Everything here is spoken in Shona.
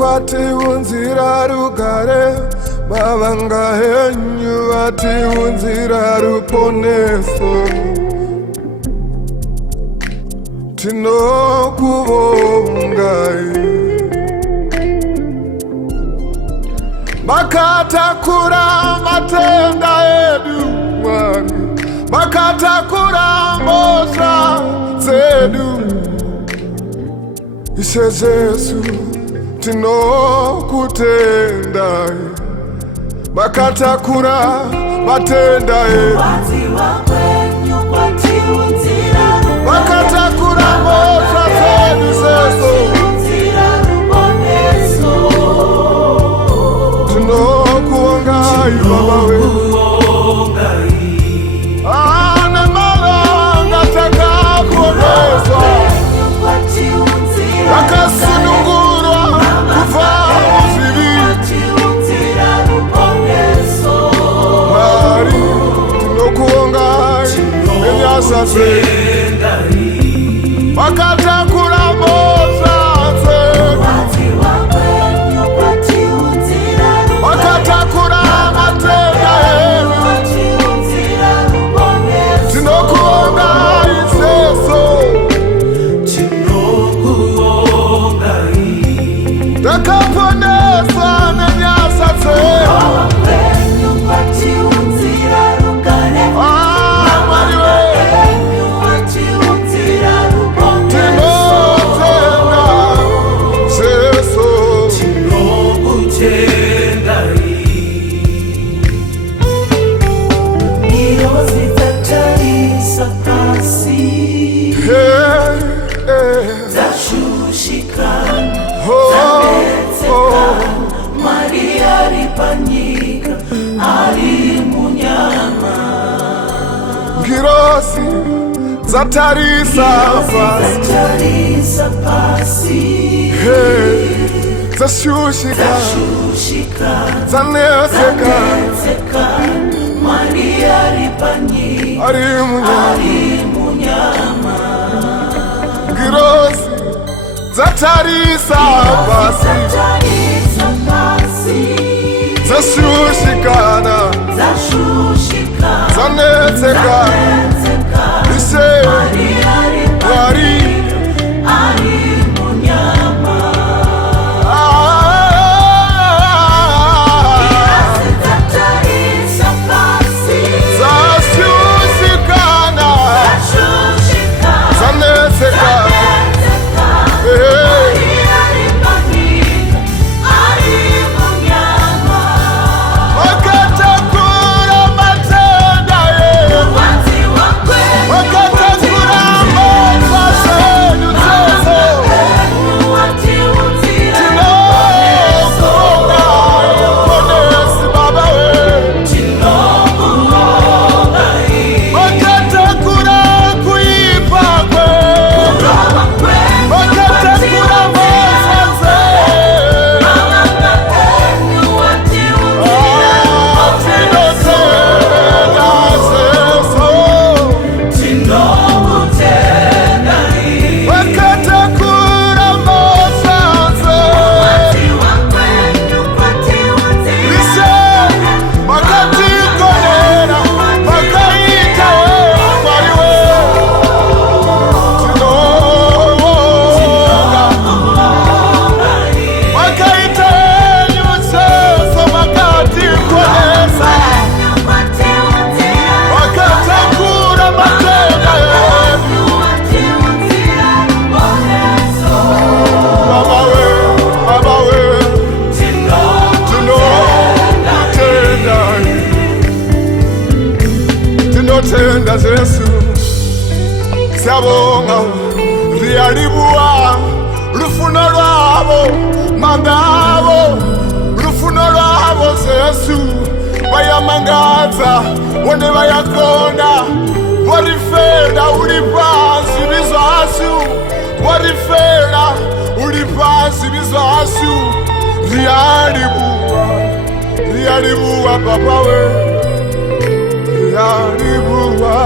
kwatiunzira rugare, mavanga henyu vatiunzira ruponeso. Tinokuvongai makatakura matenda edu Mwari, makatakura mbosa zedu. Ishe Jesu tinokutendai, makatakura matenda edu, makatakura mbosa zedu Jesu. Tinokuongai Baba wetu, akasunungurwa kuva muzvivi. Mwari tinokuongai nenyasha dzedu, makatakura mbosa dzedu, makatakura matenda edu. Tinokuongai Jesu, takaponesa nenyasha dzedu. Mwari wetu tinotenda Jesu, ngirosi zatarisa pasi, zashushika zanetseka, ari munyama. Ngirosi zatarisa pasi, zashushikana zanetseka. Ise Mwari zashushikana zanetseka. Tinotenda Jesu, siyabonga riyalibua lufuno lwabo mangabo, lufuno lwabo Jesu bayamangaza wone bayakonda. Warifera ulipansi bizasu, warifera ulipansi bizasu. Riyalibua papa we, riyalibua.